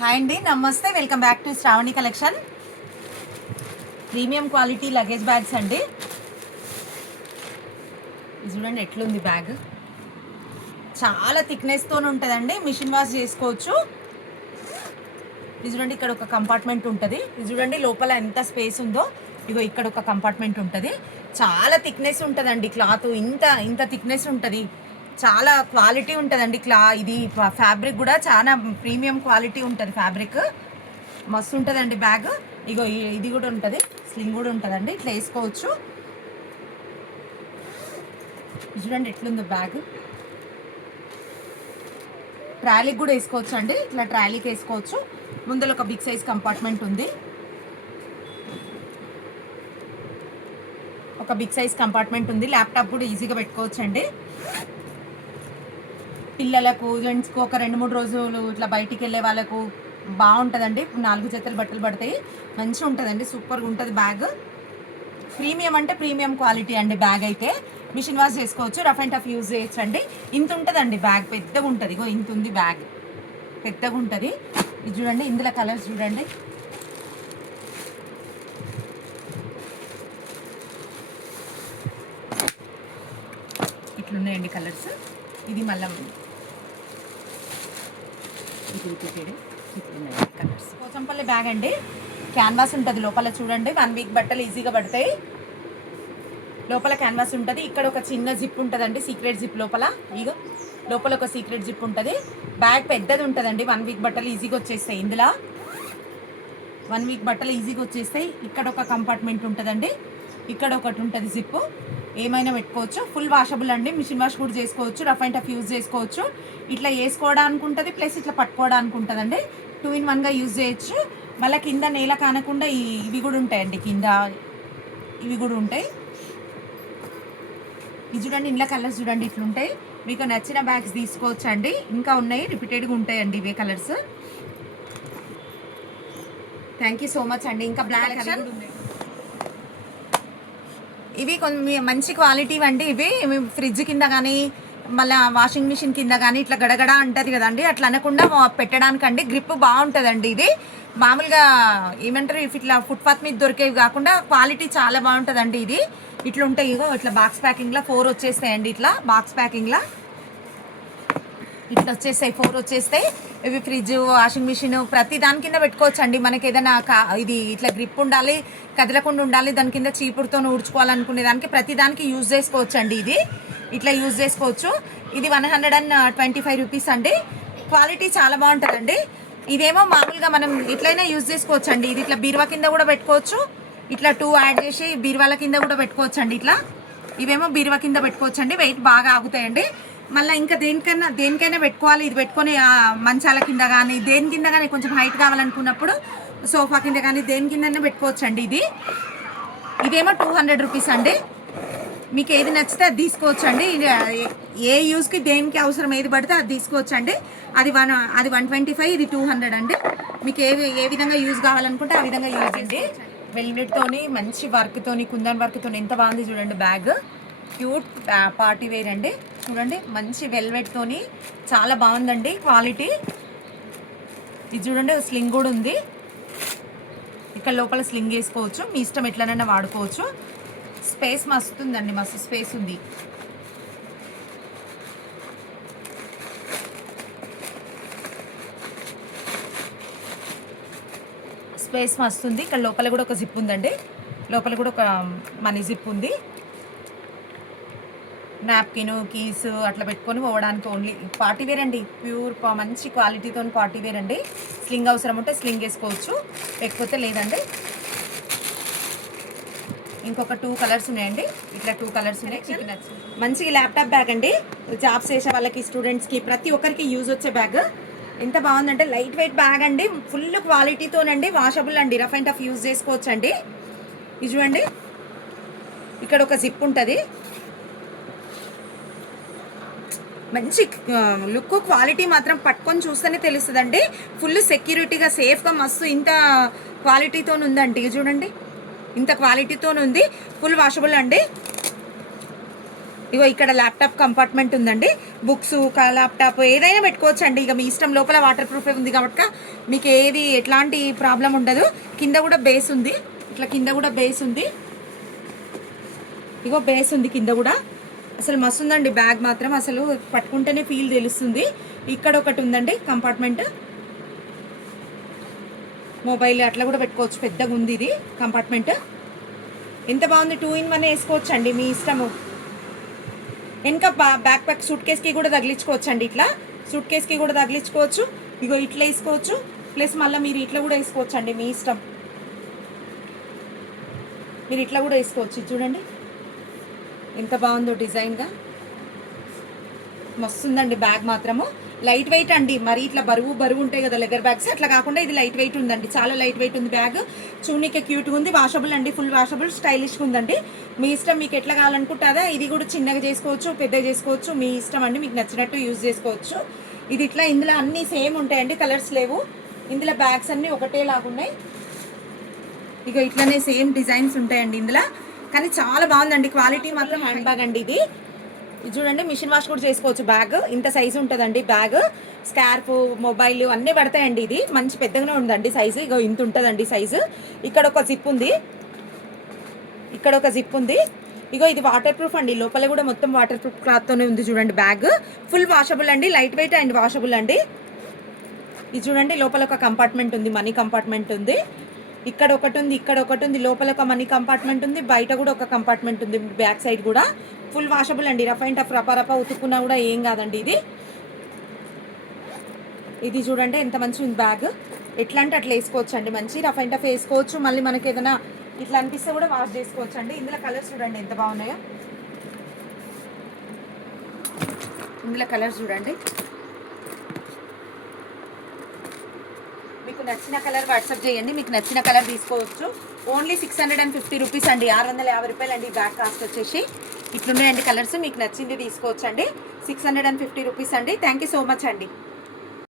Hi అండి, నమస్తే. Welcome back to Shravani collection. Premium quality luggage bags అండి. ఇది చూడండి ఎట్లుంది బ్యాగ్. చాలా థిక్నెస్తో ఉంటుందండి. మిషన్ వాష్ చేసుకోవచ్చు. ఇది చూడండి, ఇక్కడ ఒక కంపార్ట్మెంట్ ఉంటుంది. ఇది చూడండి లోపల ఎంత స్పేస్ ఉందో. ఇగో ఇక్కడ ఒక కంపార్ట్మెంట్ ఉంటుంది. చాలా థిక్నెస్ ఉంటుందండి క్లాత్. ఇంత థిక్నెస్ ఉంటుంది. చాలా క్వాలిటీ ఉంటుందండి. ఇది ఫ్యాబ్రిక్ కూడా చాలా ప్రీమియం క్వాలిటీ ఉంటుంది. ఫ్యాబ్రిక్ మస్తు ఉంటుందండి బ్యాగ్. ఇగో ఇది కూడా ఉంటుంది, స్లింగ్ కూడా ఉంటుందండి. ఇట్లా వేసుకోవచ్చు. చూడండి ఎట్లుందో బ్యాగ్. ట్రాలీకి కూడా వేసుకోవచ్చు అండి. ఇట్లా ట్రాలీకి వేసుకోవచ్చు. ముందర ఒక బిగ్ సైజ్ కంపార్ట్మెంట్ ఉంది. ఒక బిగ్ సైజ్ కంపార్ట్మెంట్ ఉంది. ల్యాప్టాప్ కూడా ఈజీగా పెట్టుకోవచ్చు అండి. పిల్లలకు, జెంట్స్కి ఒక 2-3 రోజులు ఇట్లా బయటికి వెళ్ళే వాళ్ళకు బాగుంటుందండి. 4 జతలు బట్టలు పడతాయి. మంచిగా ఉంటుందండి. సూపర్గా ఉంటుంది బ్యాగ్. ప్రీమియం అంటే ప్రీమియం క్వాలిటీ అండి. బ్యాగ్ అయితే మిషన్ వాష్ చేసుకోవచ్చు. రఫ్ అండ్ టఫ్ యూజ్ చేయొచ్చు అండి. ఇంత ఉంటుందండి బ్యాగ్. పెద్దగా ఉంటుంది. ఇగో ఇంత ఉంది బ్యాగ్, పెద్దగా ఉంటుంది. ఇది చూడండి, ఇందులో కలర్స్ చూడండి. ఇట్లున్నాయండి కలర్స్. ఇది మళ్ళీ కలర్స్. పోచంపల్లి బ్యాగ్ అండి. క్యాన్వాస్ ఉంటుంది లోపల. చూడండి 1 వీక్ బట్టలు ఈజీగా పడతాయి. లోపల క్యాన్వాస్ ఉంటుంది. ఇక్కడ ఒక చిన్న జిప్ ఉంటుందండి, సీక్రెట్ జిప్ లోపల. ఇగో లోపల ఒక సీక్రెట్ జిప్ ఉంటుంది. బ్యాగ్ పెద్దది ఉంటుందండి. 1 వీక్ బట్టలు ఈజీగా వచ్చేస్తాయి. ఇందులో 1 వీక్ బట్టలు ఈజీగా వచ్చేస్తాయి. ఇక్కడ ఒక కంపార్ట్మెంట్ ఉంటుందండి. ఇక్కడ ఒకటి ఉంటుంది జిప్. ఏమైనా పెట్టుకోవచ్చు. ఫుల్ వాషబుల్ అండి. మిషన్ వాష్ కూడా చేసుకోవచ్చు. రఫ్ అండ్ టఫ్ యూజ్ చేసుకోవచ్చు. ఇట్లా వేసుకోవడానికి ఉంటుంది, ప్లస్ ఇట్లా పట్టుకోవడానికి ఉంటుందండి. 2 in 1గా యూజ్ చేయొచ్చు. మళ్ళీ కింద నేల కానకుండా ఇవి కూడా ఉంటాయండి. కింద ఇవి కూడా ఉంటాయి. ఇది చూడండి, ఇంట్లో కలర్స్ చూడండి ఇట్లుంటాయి. మీకు నచ్చిన బ్యాగ్స్ తీసుకోవచ్చు అండి. ఇంకా ఉన్నాయి, రిపీటెడ్గా ఉంటాయండి ఇవే colours. Thank you so much అండి. ఇంకా బ్లాక్ కలర్ ఉన్నాయి. ఇవి కొంచెం మంచి క్వాలిటీ అండి. ఇవి ఫ్రిడ్జ్ కింద కానీ మళ్ళీ వాషింగ్ మిషన్ కింద కానీ ఇట్లా గడగడ అంటుంది కదండి, అట్లా అనకుండా పెట్టడానికండి. గ్రిప్ బాగుంటుందండి. ఇది మామూలుగా ఏమంటారు, ఇట్లా ఫుట్పాత్ మీద దొరికేవి కాకుండా క్వాలిటీ చాలా బాగుంటుందండి. ఇది ఇట్లా ఉంటాయి. ఇగో ఇట్లా బాక్స్ ప్యాకింగ్లో 4 వచ్చేస్తాయండి. ఇట్లా బాక్స్ ప్యాకింగ్లో ఇట్లా వచ్చేస్తాయి. 4 వచ్చేస్తాయి. ఇవి ఫ్రిడ్జ్, వాషింగ్ మిషన్ ప్రతి దాని కింద పెట్టుకోవచ్చు అండి. మనకి ఏదైనా ఇది ఇట్లా గ్రిప్ ఉండాలి, కదలకుండా ఉండాలి, దాని కింద చీపుడుతో ఊడ్చుకోవాలనుకునే దానికి ప్రతి దానికి యూజ్ చేసుకోవచ్చు అండి. ఇది ఇట్లా యూజ్ చేసుకోవచ్చు. ఇది 125 రూపీస్ అండి. క్వాలిటీ చాలా బాగుంటుందండి. ఇదేమో మామూలుగా మనం ఇట్లయినా యూజ్ చేసుకోవచ్చు అండి. ఇది ఇట్లా బీరువా కింద కూడా పెట్టుకోవచ్చు. ఇట్లా 2 యాడ్ చేసి బీరువాల కింద కూడా పెట్టుకోవచ్చు అండి. ఇట్లా ఇవేమో బీరువా కింద పెట్టుకోవచ్చు అండి. వెయిట్ బాగా ఆగుతాయండి. మళ్ళీ ఇంకా దేనికైనా పెట్టుకోవాలి. ఇది పెట్టుకొని మంచాల కింద కానీ దేని కింద కానీ కొంచెం హైట్ కావాలనుకున్నప్పుడు సోఫా కింద కానీ దేని కిందనే పెట్టుకోవచ్చు అండి. ఇదేమో 200 రూపీస్ అండి. మీకు ఏది నచ్చితే అది తీసుకోవచ్చు అండి. ఏ యూస్కి దేనికి అవసరం ఏది పడితే అది తీసుకోవచ్చు అండి. అది 125, ఇది 200 అండి. మీకు ఏ విధంగా యూజ్ కావాలనుకుంటే ఆ విధంగా యూజ్ అండి. వెల్వెట్తోని మంచి వర్క్తోని, కుందన్ వర్క్తోని ఎంత బాగుంది చూడండి బ్యాగ్. క్యూట్ పార్టీ వేర్ అండి. చూడండి మంచి వెల్వెట్తోని చాలా బాగుందండి క్వాలిటీ. ఇది చూడండి, స్లింగ్ కూడా ఉంది. ఇక్కడ లోపల స్లింగ్ వేసుకోవచ్చు. మీ ఇష్టం ఎట్లనైనా వాడుకోవచ్చు. స్పేస్ మస్తు ఉందండి, మస్తు స్పేస్ ఉంది. స్పేస్ మస్తు ఉంది. ఇక్కడ లోపల కూడా ఒక జిప్ ఉందండి. లోపల కూడా ఒక మనీ జిప్ ఉంది. నాప్కిన్, కీస్ అట్లా పెట్టుకొని పోవడానికి ఓన్లీ పార్టీ వేర్ అండి. ప్యూర్ మంచి క్వాలిటీతో పార్టీ వేర్ అండి. స్లింగ్ అవసరం ఉంటే స్లింగ్ వేసుకోవచ్చు, లేకపోతే లేదండి. ఇంకొక 2 కలర్స్ ఉన్నాయండి. ఇట్లా 2 కలర్స్ ఉన్నాయి. మంచి ల్యాప్టాప్ బ్యాగ్ అండి. జాబ్స్ చేసే వాళ్ళకి, స్టూడెంట్స్కి, ప్రతి ఒక్కరికి యూజ్ వచ్చే బ్యాగ్. ఎంత బాగుందంటే లైట్ వెయిట్ బ్యాగ్ అండి. ఫుల్ క్వాలిటీతోనండి. వాషబుల్ అండి. రఫ్ అండ్ టఫ్ యూజ్ చేసుకోవచ్చు అండి. ఇది చూడండి, ఇక్కడ ఒక జిప్ ఉంటుంది. మంచి లుక్, క్వాలిటీ మాత్రం పట్టుకొని చూస్తేనే తెలుస్తుందండి. ఫుల్ సెక్యూరిటీగా, సేఫ్గా మస్తు ఇంత క్వాలిటీతో ఉందండి. చూడండి ఇంత క్వాలిటీతో ఉంది. ఫుల్ వాషబుల్ అండి. ఇగో ఇక్కడ ల్యాప్టాప్ కంపార్ట్మెంట్ ఉందండి. బుక్స్, ల్యాప్టాప్ ఏదైనా పెట్టుకోవచ్చు అండి. ఇక మీ ఇష్టం. లోపల వాటర్ ప్రూఫ్ ఉంది కాబట్టి మీకు ఏది ఎట్లాంటి ప్రాబ్లం ఉండదు. కింద కూడా బేస్ ఉంది. ఇట్లా కింద కూడా బేస్ ఉంది. ఇగో బేస్ ఉంది కింద కూడా. అసలు మస్తు ఉందండి బ్యాగ్ మాత్రం. అసలు పట్టుకుంటేనే ఫీల్ తెలుస్తుంది. ఇక్కడ ఒకటి ఉందండి కంపార్ట్మెంట్. మొబైల్ అట్లా కూడా పెట్టుకోవచ్చు. పెద్దగా ఉంది ఇది కంపార్ట్మెంట్. ఎంత బాగుంది. 2 in 1 వేసుకోవచ్చు అండి మీ ఇష్టము. వెనక బ్యాక్ ప్యాక్ సూట్ కేస్కి కూడా తగిలించుకోవచ్చు అండి. ఇట్లా సూట్ కేస్కి కూడా తగిలించుకోవచ్చు. ఇగో ఇట్లా వేసుకోవచ్చు. ప్లస్ మళ్ళీ మీరు ఇట్లా కూడా వేసుకోవచ్చు అండి మీ ఇష్టం. మీరు ఇట్లా కూడా వేసుకోవచ్చు. చూడండి ఎంత బాగుందో డిజైన్గా. మస్తు ఉందండి బ్యాగ్ మాత్రము. లైట్ వెయిట్ అండి. మరి ఇట్లా బరువు ఉంటాయి కదా లెదర్ బ్యాగ్స్, అట్లా కాకుండా ఇది లైట్ వెయిట్ ఉందండి. చాలా లైట్ వెయిట్ ఉంది బ్యాగ్. చూడనీకే క్యూట్గా ఉంది. వాషబుల్ అండి. ఫుల్ వాషబుల్, స్టైలిష్గా ఉందండి. మీ ఇష్టం. మీకు ఎట్లా కావాలనుకుంటారా. ఇది కూడా చిన్నగా చేసుకోవచ్చు, పెద్దగా చేసుకోవచ్చు. మీ ఇష్టం అండి. మీకు నచ్చినట్టు యూజ్ చేసుకోవచ్చు. ఇది ఇట్లా ఇందులో అన్నీ సేమ్ ఉంటాయండి. కలర్స్ లేవు ఇందులో. బ్యాగ్స్ అన్నీ ఒకటే లాగున్నాయి. ఇక ఇట్లానే సేమ్ డిజైన్స్ ఉంటాయండి ఇందులో. కానీ చాలా బాగుందండి. క్వాలిటీ మాత్రం హ్యాండ్ బ్యాగ్ అండి ఇది. చూడండి మిషన్ వాష్ కూడా చేసుకోవచ్చు. బ్యాగ్ ఇంత సైజు ఉంటుందండి. బ్యాగ్, స్కార్ఫ్, మొబైల్ అన్నీ పడతాయండి. ఇది మంచి పెద్దగానే ఉందండి సైజు. ఇగో ఇంత ఉంటుందండి సైజు. ఇక్కడ ఒక జిప్ ఉంది. ఇక్కడ ఒక జిప్ ఉంది. ఇగో ఇది వాటర్ ప్రూఫ్ అండి. లోపల కూడా మొత్తం వాటర్ ప్రూఫ్ క్లాత్తోనే ఉంది. చూడండి బ్యాగ్ ఫుల్ వాషబుల్ అండి. లైట్ వెయిట్ అండ్ వాషబుల్ అండి. ఇది చూడండి లోపల ఒక కంపార్ట్మెంట్ ఉంది. మనీ కంపార్ట్మెంట్ ఉంది. ఇక్కడ ఒకటి ఉంది, ఇక్కడ ఒకటి ఉంది. లోపల ఒక మనీ కంపార్ట్మెంట్ ఉంది. బయట కూడా ఒక కంపార్ట్మెంట్ ఉంది. బ్యాక్ సైడ్ కూడా ఫుల్ వాషబుల్ అండి. రఫ్ అండ్ టఫ్ రపా ఉతుక్కున్నా కూడా ఏం కాదండి ఇది. ఇది చూడండి ఎంత మంచి ఉంది బ్యాగ్. ఎట్లా అంటే అట్లా వేసుకోవచ్చు అండి. మంచి రఫ్ అండ్ టఫ్ వేసుకోవచ్చు. మళ్ళీ మనకి ఏదైనా ఇట్లా అనిపిస్తే కూడా వాష్ చేసుకోవచ్చు అండి. ఇందులో కలర్స్ చూడండి ఎంత బాగున్నాయో. ఇందులో కలర్స్ చూడండి. మీకు నచ్చిన కలర్ వాట్సాప్ చేయండి. మీకు నచ్చిన కలర్ తీసుకోవచ్చు. ఓన్లీ 650 రూపీస్ అండి. 650 రూపాయలు అండి బ్యాగ్ కాస్ట్ వచ్చేసి. ఇట్లున్నాయండి కలర్స్. మీకు నచ్చింది తీసుకోవచ్చు అండి. 650 రూపీస్ అండి. థ్యాంక్ యూ సో మచ్ అండి.